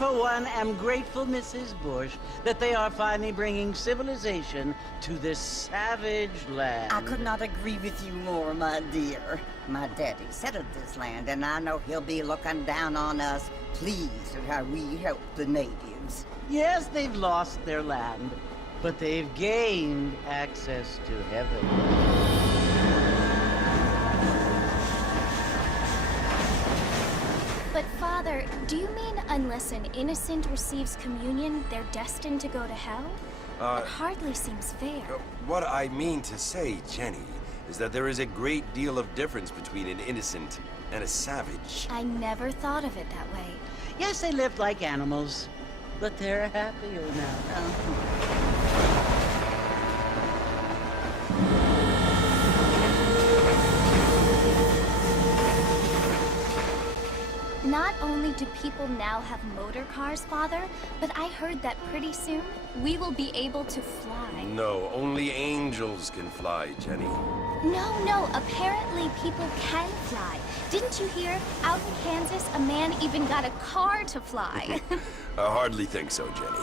for one, am grateful, Mrs. Bush, that they are finally bringing civilization to this savage land. I could not agree with you more, my dear. My daddy settled this land, and I know he'll be looking down on us, pleased at how we help the natives. Yes, they've lost their land, but they've gained access to heaven. But Father, do you mean unless an innocent receives communion, they're destined to go to hell? That hardly seems fair. What I mean to say, Jenny, is that there is a great deal of difference between an innocent and a savage. I never thought of it that way. Yes, they lived like animals, but they're happier now. Not only do people now have motor cars, Father, but I heard that pretty soon we will be able to fly. No, only angels can fly, Jenny. No, apparently people can fly. Didn't you hear? Out in Kansas, a man even got a car to fly. I hardly think so, Jenny.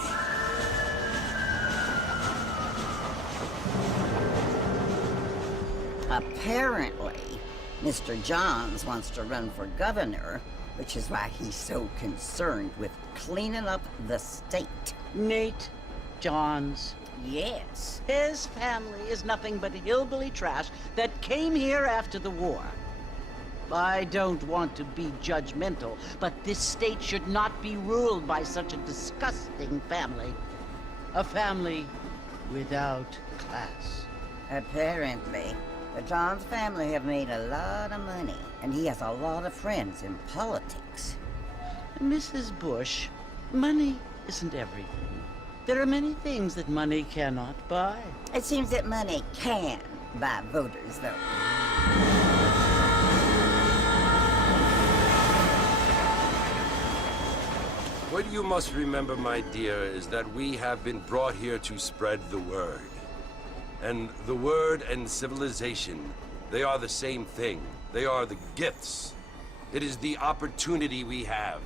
Apparently, Mr. Johns wants to run for governor, which is why he's so concerned with cleaning up the state. Nate Johns. Yes. His family is nothing but hillbilly trash that came here after the war. I don't want to be judgmental, but this state should not be ruled by such a disgusting family. A family without class. Apparently. The Johns family have made a lot of money, and he has a lot of friends in politics. Mrs. Bush, money isn't everything. There are many things that money cannot buy. It seems that money can buy voters, though. What you must remember, my dear, is that we have been brought here to spread the word. And the word and civilization, they are the same thing. They are the gifts. It is the opportunity we have,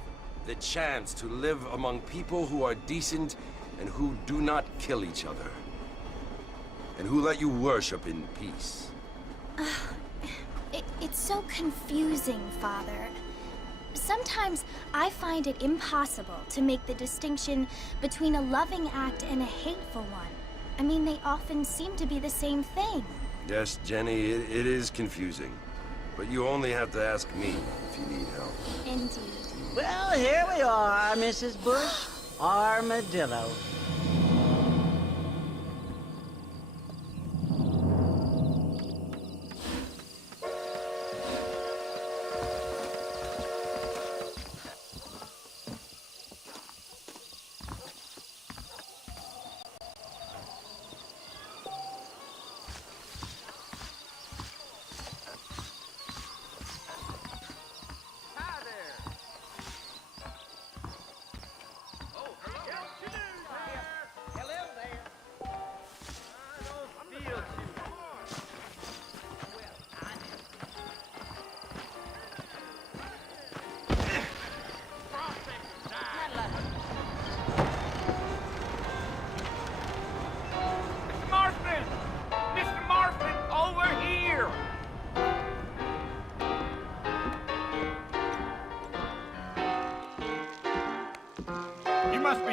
the chance to live among people who are decent and who do not kill each other. And who let you worship in peace. It's so confusing, Father. Sometimes I find it impossible to make the distinction between a loving act and a hateful one. I mean, they often seem to be the same thing. Yes, Jenny, it is confusing. But you only have to ask me if you need help. Indeed. Well, here we are, Mrs. Bush. Armadillo.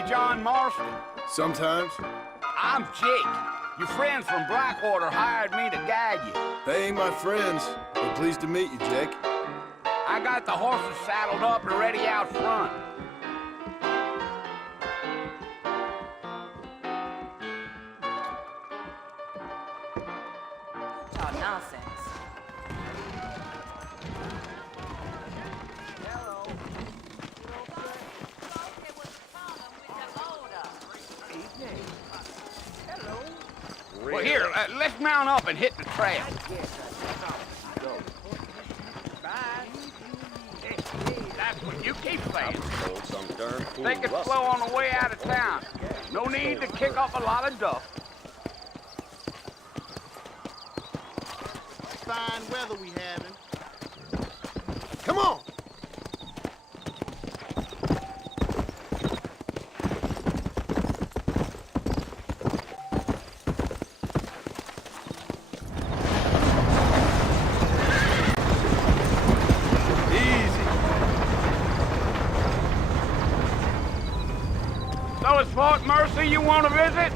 John Marston? Sometimes. I'm Jake. Your friends from Blackwater hired me to guide you. They ain't my friends, but pleased to meet you, Jake. I got the horses saddled up and ready out front. Oh, nonsense. Well, here, let's mount up and hit the trail. That's what you keep saying. Take it slow on the way out of town. No need to kick up a lot of dust. Fine weather we having. Come on! Fort Mercy you want to visit?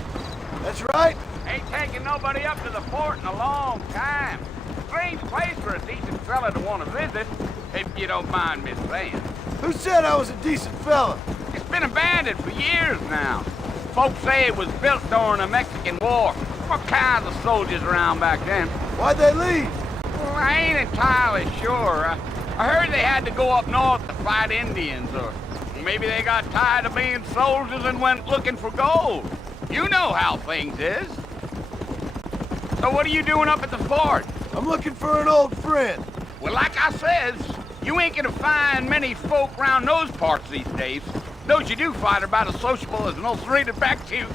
That's right. Ain't taking nobody up to the fort in a long time. Strange place for a decent fella to want to visit, if you don't mind me saying. Who said I was a decent fella? It's been abandoned for years now. Folks say it was built during the Mexican War. What kinds of soldiers around back then? Why'd they leave? Well, I ain't entirely sure. I heard they had to go up north to fight Indians, or maybe they got tired of being soldiers and went looking for gold. You know how things is. So what are you doing up at the fort? I'm looking for an old friend. Well, like I says, you ain't gonna find many folk around those parts these days. Those you do find are about as sociable as an ulcerated back tooth.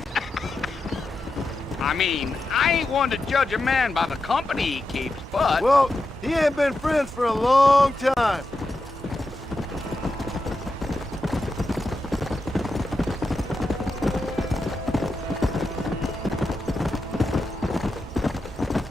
I mean, I ain't one to judge a man by the company he keeps, but... Well, he ain't been friends for a long time.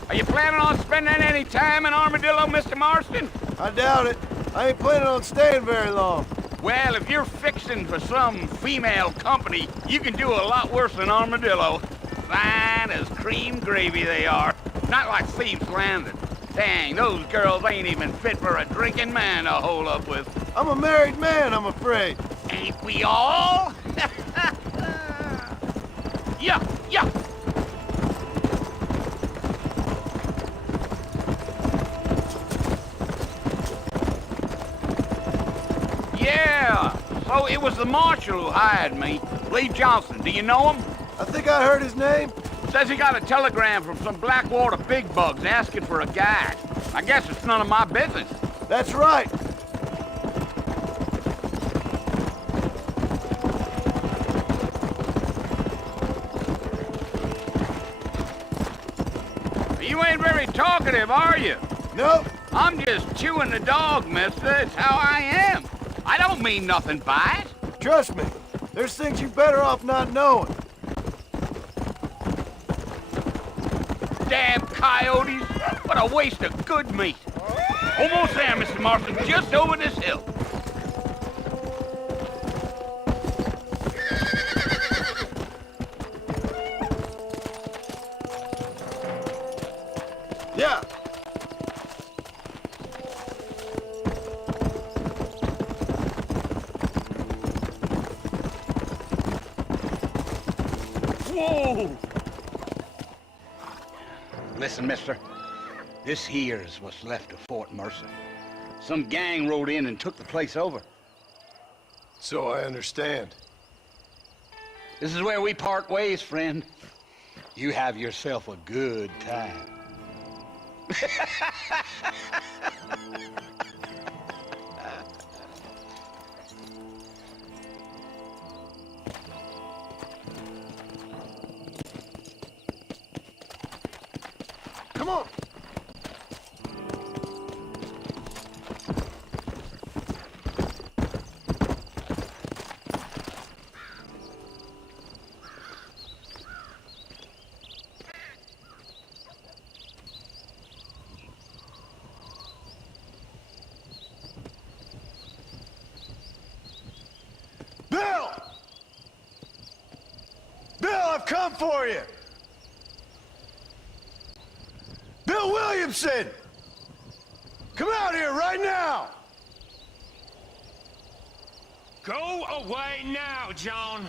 Are you planning on spending any time in Armadillo, Mr. Marston? I doubt it. I ain't planning on staying very long. Well, if you're fixing for some female company, you can do a lot worse than Armadillo. Fine as cream gravy they are. Not like Thieves Landing. Dang, those girls ain't even fit for a drinking man to hole up with. I'm a married man, I'm afraid. Ain't we all? Yeah, yeah. Yeah, so it was the marshal who hired me. Lee Johnson, do you know him? I think I heard his name. Says he got a telegram from some Blackwater big bugs asking for a guide. I guess it's none of my business. That's right. You ain't very talkative, are you? Nope. I'm just chewing the dog, mister. It's how I am. I don't mean nothing by it. Trust me. There's things you're better off not knowing. Damn coyotes. What a waste of good meat. Almost there, Mr. Marston. Just over this hill. Yeah. Whoa! Listen, mister. This here's what's left of Fort Mercy. Some gang rode in and took the place over. So I understand. This is where we part ways, friend. You have yourself a good time. Come on. Bill! Bill, I've come for you! Bill Williamson! Come out here right now! Go away now, John.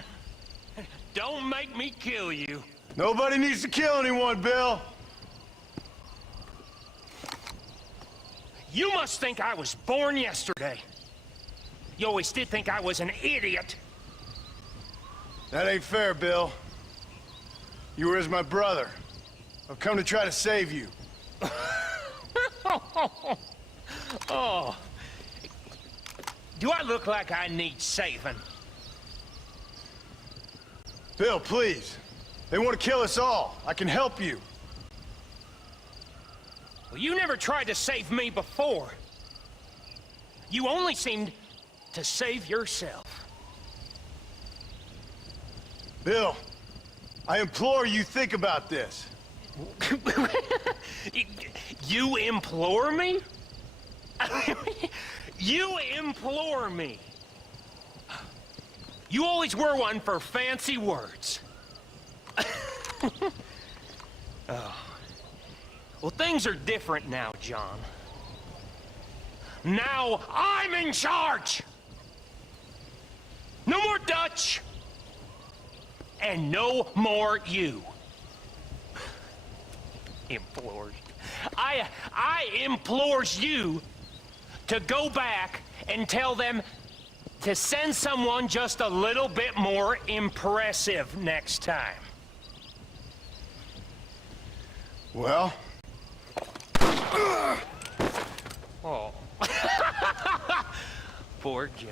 Don't make me kill you. Nobody needs to kill anyone, Bill. You must think I was born yesterday. You always did think I was an idiot. That ain't fair, Bill. You were as my brother. I've come to try to save you. Oh. Do I look like I need saving? Bill, please. They want to kill us all. I can help you. Well, you never tried to save me before. You only seemed to save yourself. Bill, I implore you think about this. You implore me? You implore me? You always were one for fancy words. Oh. Well, things are different now, John. Now I'm in charge! No more Dutch! And no more you. Implores. I implores you to go back and tell them to send someone just a little bit more impressive next time. Well? Oh. Poor John.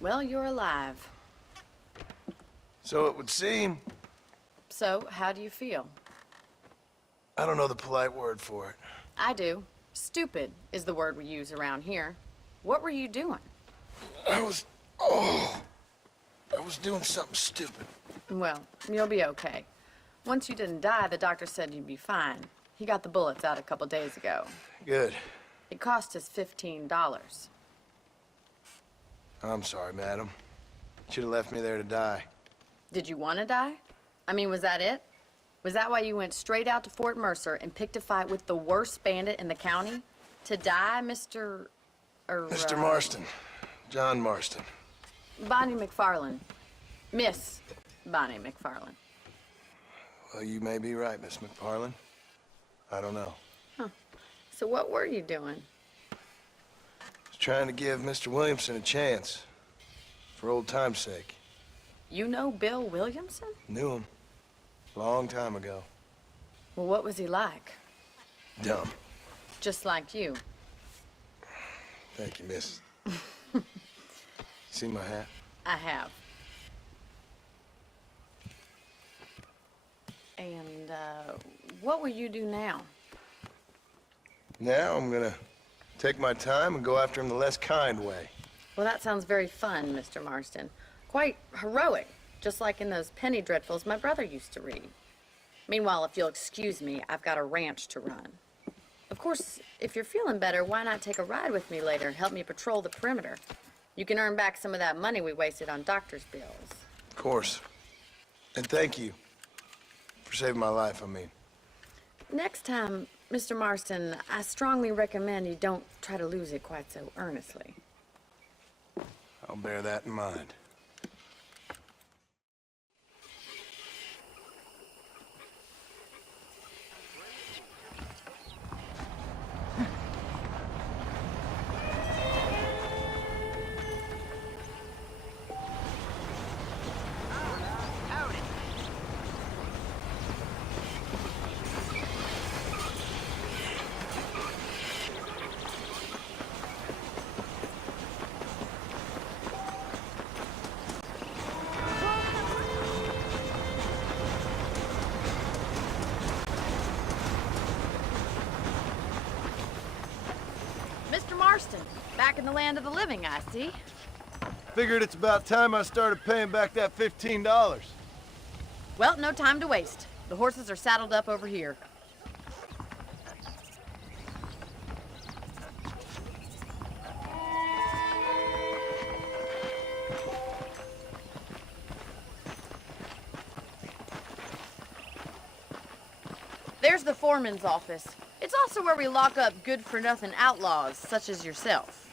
Well, you're alive. So it would seem. So, how do you feel? I don't know the polite word for it. I do. Stupid is the word we use around here. What were you doing? I was doing something stupid. Well, you'll be okay. Once you didn't die, the doctor said you'd be fine. He got the bullets out a couple days ago. Good. It cost us $15. I'm sorry, madam. Should have left me there to die. Did you want to die? I mean, was that it? Was that why you went straight out to Fort Mercer and picked a fight with the worst bandit in the county? To die, Mr. Mr. Marston. John Marston. Bonnie McFarland. Miss Bonnie McFarland. Well, you may be right, Miss McFarland. I don't know. Huh. So what were you doing? Was trying to give Mr. Williamson a chance. For old time's sake. You know Bill Williamson? Knew him. Long time ago. Well, what was he like? Dumb. Just like you. Thank you, miss. See my hat? I have. And, what will you do now? Now I'm gonna take my time and go after him the less kind way. Well, that sounds very fun, Mr. Marston. Quite heroic, just like in those penny dreadfuls my brother used to read. Meanwhile, if you'll excuse me, I've got a ranch to run. Of course, if you're feeling better, why not take a ride with me later and help me patrol the perimeter? You can earn back some of that money we wasted on doctor's bills. Of course. And thank you. For saving my life, I mean. Next time, Mr. Marston, I strongly recommend you don't try to lose it quite so earnestly. I'll bear that in mind. Mr. Marston, back in the land of the living, I see. Figured it's about time I started paying back that $15. Well, no time to waste. The horses are saddled up over here. There's the foreman's office. It's also where we lock up good-for-nothing outlaws, such as yourself.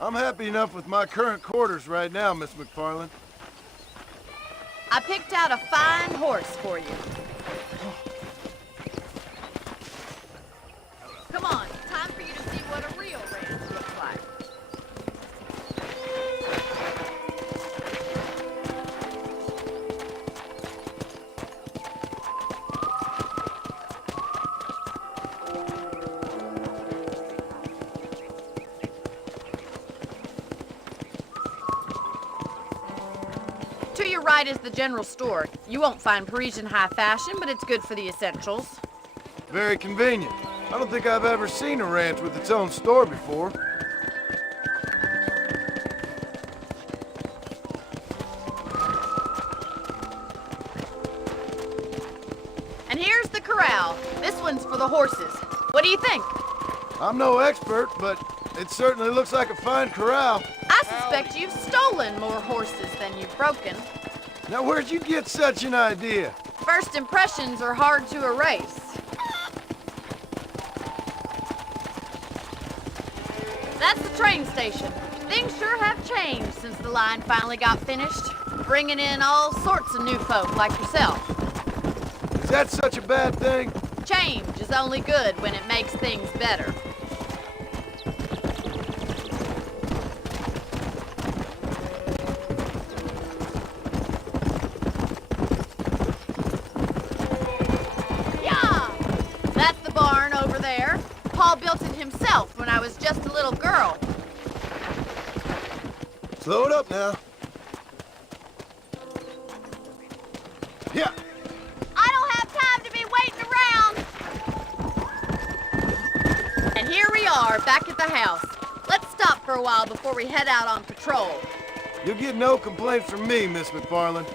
I'm happy enough with my current quarters right now, Miss McFarland. I picked out a fine horse for you. Come on, time for you to see what a real ranch looks like. To your right is the general store. You won't find Parisian high fashion, but it's good for the essentials. Very convenient. I don't think I've ever seen a ranch with its own store before. And here's the corral. This one's for the horses. What do you think? I'm no expert, but it certainly looks like a fine corral. I suspect you've stolen more horses than you've broken. Now, where'd you get such an idea? First impressions are hard to erase. That's the train station. Things sure have changed since the line finally got finished, bringing in all sorts of new folk like yourself. Is that such a bad thing? Change is only good when it makes things better. Yeah! That's the barn over there. Paul built it himself when I was just a little girl. Slow it up now. Yeah. I don't have time to be waiting around. And here we are, back at the house. Let's stop for a while before we head out on patrol. You'll get no complaint from me, Miss McFarland.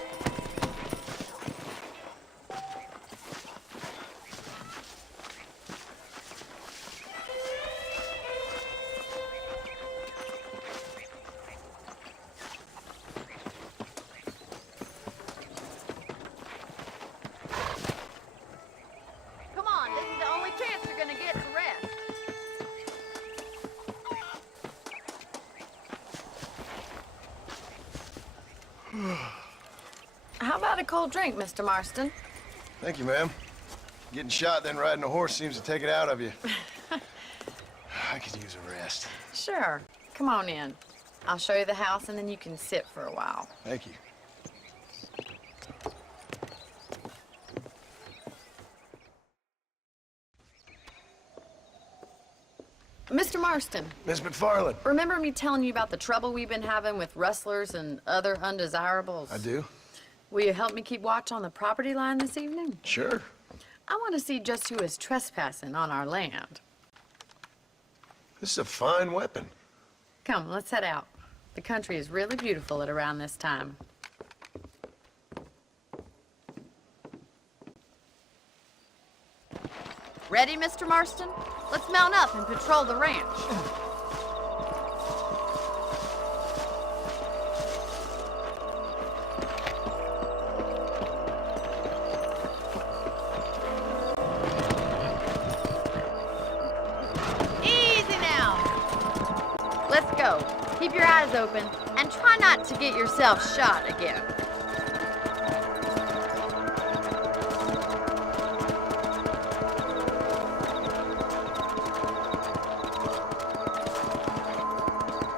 Come on, this is the only chance you're gonna get to rest. How about a cold drink, Mr. Marston? Thank you, ma'am. Getting shot, then riding a horse seems to take it out of you. I could use a rest. Sure. Come on in. I'll show you the house and then you can sit for a while. Thank you. Mr. Marston, Miss McFarland. remember me telling you about the trouble we've been having with rustlers and other undesirables? I do? Will you help me keep watch on the property line this evening? Sure. I want to see just who is trespassing on our land. This is a fine weapon. Come, let's head out. The country is really beautiful at around this time. Ready, Mr. Marston? Let's mount up and patrol the ranch. Easy now. Let's go. Keep your eyes open and try not to get yourself shot again.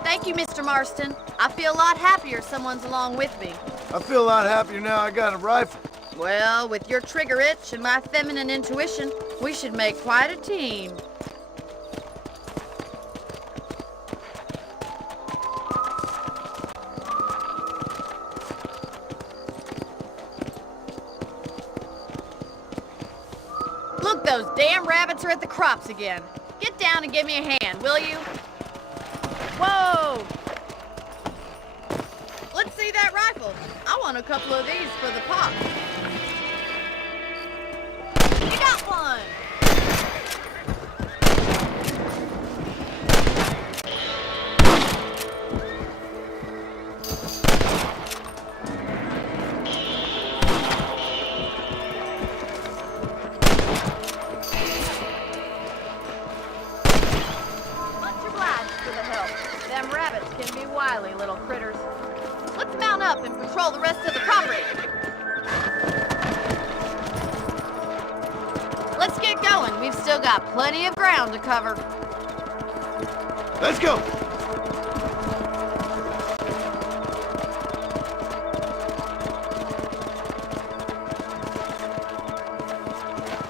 Thank you, Mr. Marston. I feel a lot happier someone's along with me. I feel a lot happier now I got a rifle. Well, with your trigger itch and my feminine intuition, we should make quite a team. Look, those damn rabbits are at the crops again. Get down and give me a hand, will you? Whoa! Let's see that rifle. I want a couple of these for the pop. You got one! still got plenty of ground to cover. Let's go!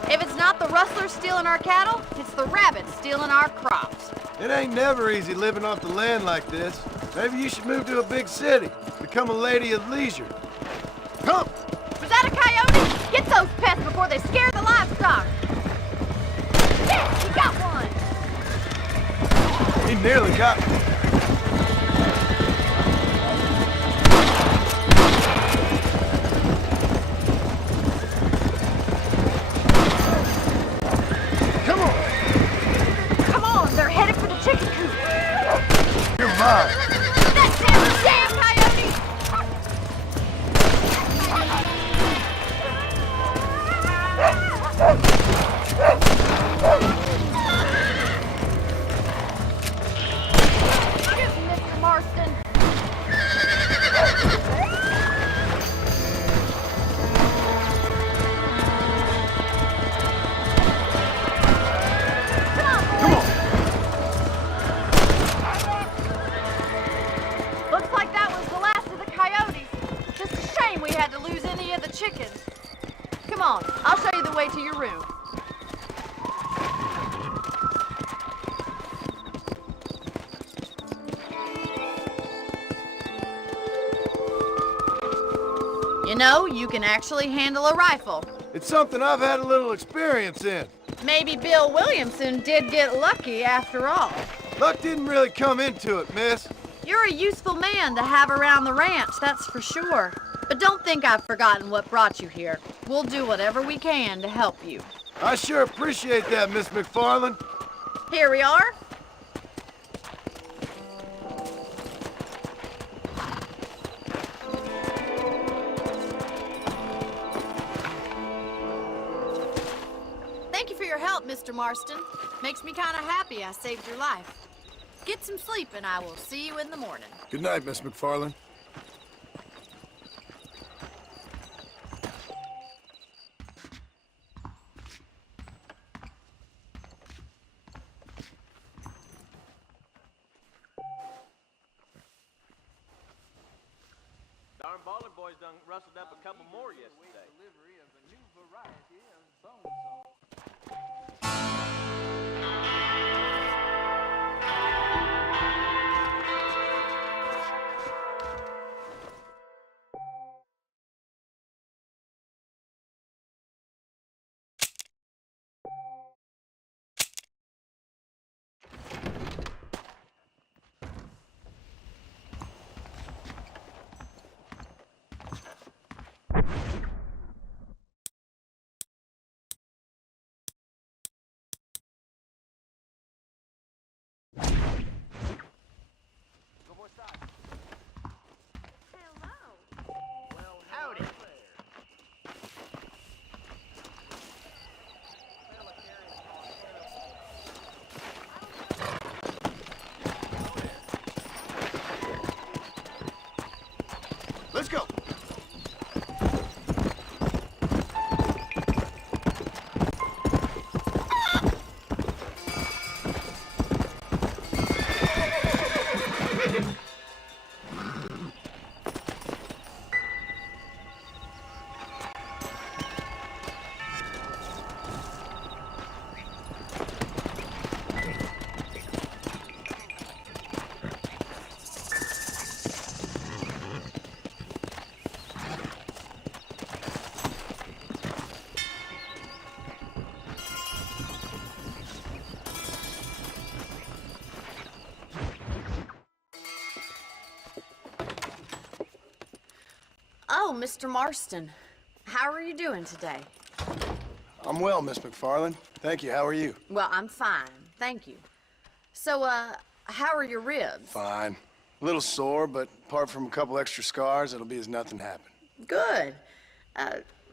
If it's not the rustlers stealing our cattle, it's the rabbits stealing our crops. It ain't never easy living off the land like this. Maybe you should move to a big city. Become a lady of leisure. Come! Was that a coyote? Get those pests before they scare the livestock. Yeah, you got one. He nearly got me. Come on! Come on, they're headed for the chicken coop. You're mine. That damn coyote! Excuse me, Mr. Marston. Come on! Looks like that was the last of the coyotes. Just a shame we had to lose any of the chickens. Come on, I'll show you the way to your room. You know, you can actually handle a rifle. It's something I've had a little experience in. Maybe Bill Williamson did get lucky after all. Luck didn't really come into it, miss. You're a useful man to have around the ranch, that's for sure. But don't think I've forgotten what brought you here. We'll do whatever we can to help you. I sure appreciate that, Miss McFarland. Here we are. Thank you for your help, Mr. Marston. Makes me kind of happy I saved your life. Get some sleep and I will see you in the morning. Good night, Miss McFarland. Darn baller boys done rustled up a couple more yesterday. Delivery of a new variety of bone saw. Howdy. Let's go. Oh, Mr. Marston. How are you doing today? I'm well, Miss McFarland. Thank you. How are you? Well, I'm fine. Thank you. So, how are your ribs? Fine. A little sore, but apart from a couple extra scars, it'll be as nothing happened. Good.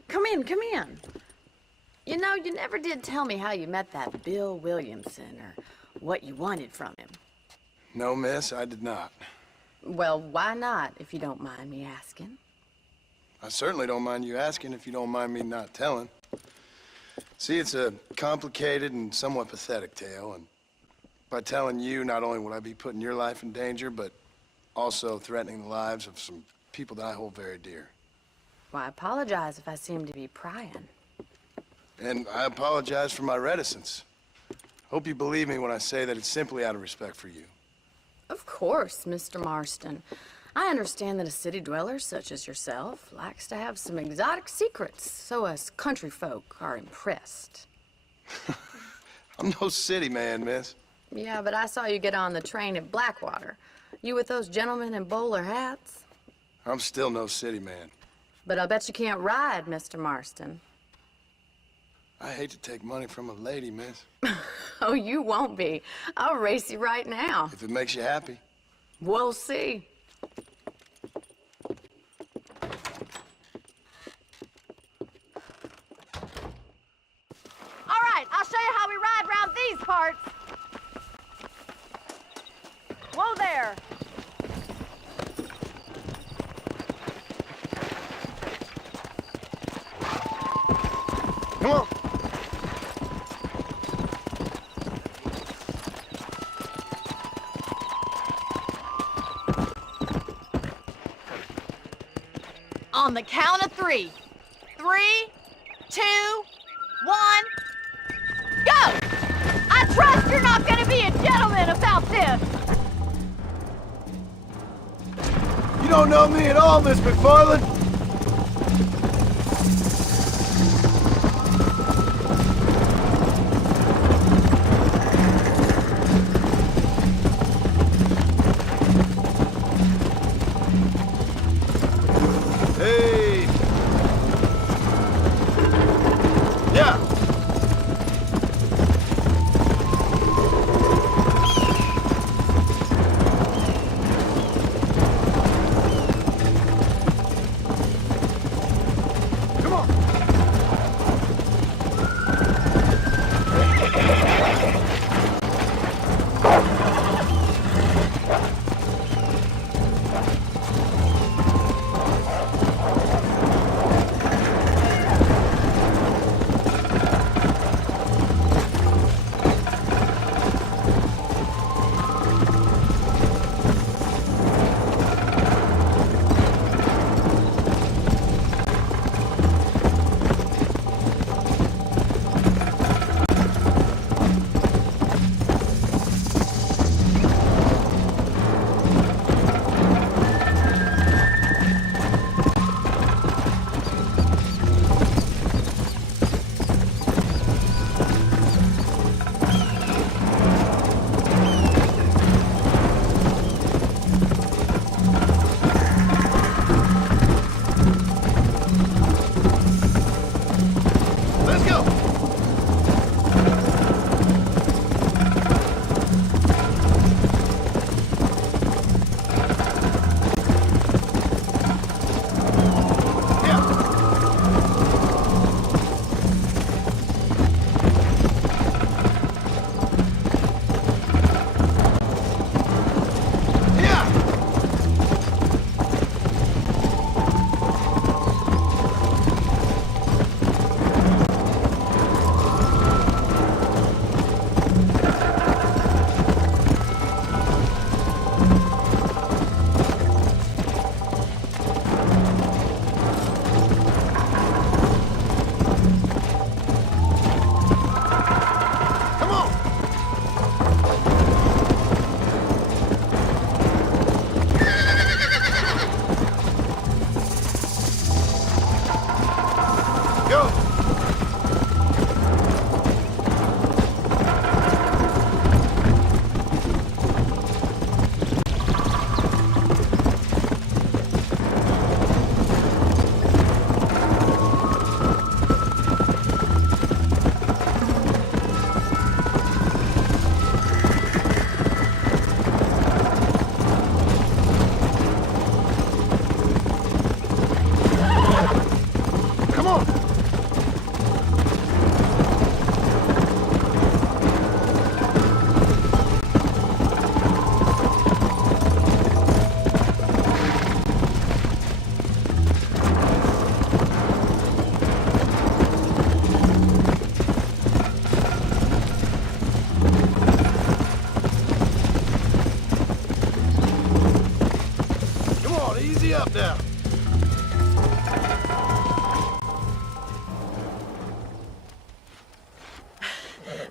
Come in, come in. You know, you never did tell me how you met that Bill Williamson or what you wanted from him. No, miss, I did not. Well, why not, if you don't mind me asking? I certainly don't mind you asking if you don't mind me not telling. See, it's a complicated and somewhat pathetic tale, and by telling you, not only would I be putting your life in danger, but also threatening the lives of some people that I hold very dear. Well, I apologize if I seem to be prying. And I apologize for my reticence. Hope you believe me when I say that it's simply out of respect for you. Of course, Mr. Marston. I understand that a city dweller such as yourself likes to have some exotic secrets, so us country folk are impressed. I'm no city man, miss. Yeah, but I saw you get on the train at Blackwater. You with those gentlemen in bowler hats? I'm still no city man. But I'll bet you can't ride, Mr. Marston. I hate to take money from a lady, miss. Oh, you won't be. I'll race you right now. If it makes you happy. We'll see. All right, I'll show you how we ride around these parts. Whoa there. Come on. On the count of 3. 3, 2, 1, go! I trust you're not gonna be a gentleman about this! You don't know me at all, Miss McFarland. Hey! Yeah!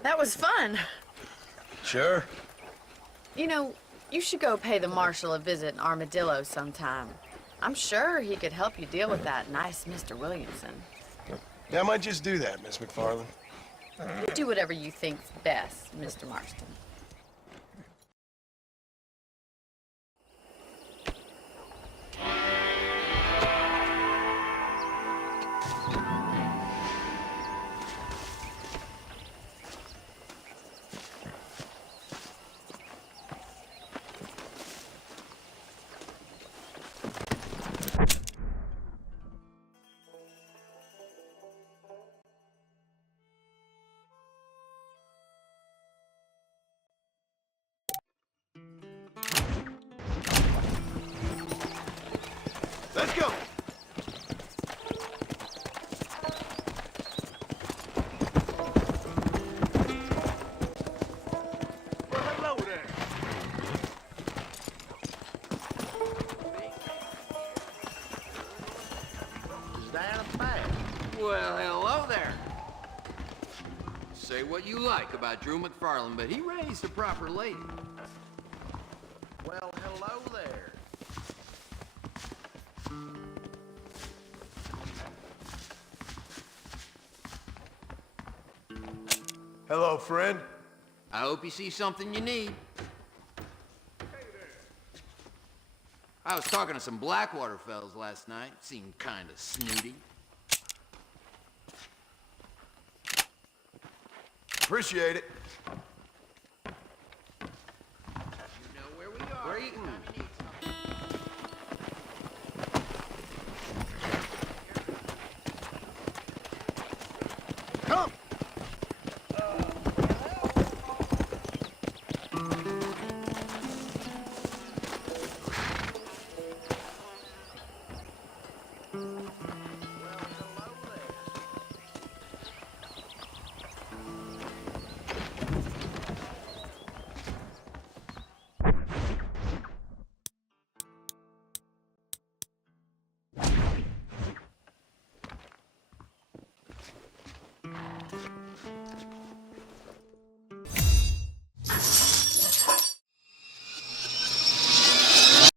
That was fun. Sure. You know, you should go pay the marshal a visit in Armadillo sometime. I'm sure he could help you deal with that nice Mr. Williamson. Yeah, I might just do that, Miss McFarland. You do whatever you think's best, Mr. Marston. Let's go! Well, hello there. Is that a fact? Well, hello there. Say what you like about Drew McFarland, but he raised a proper lady. Well, hello there. Hello, friend. I hope you see something you need. I was talking to some Blackwater fellas last night. Seemed kind of snooty. Appreciate it.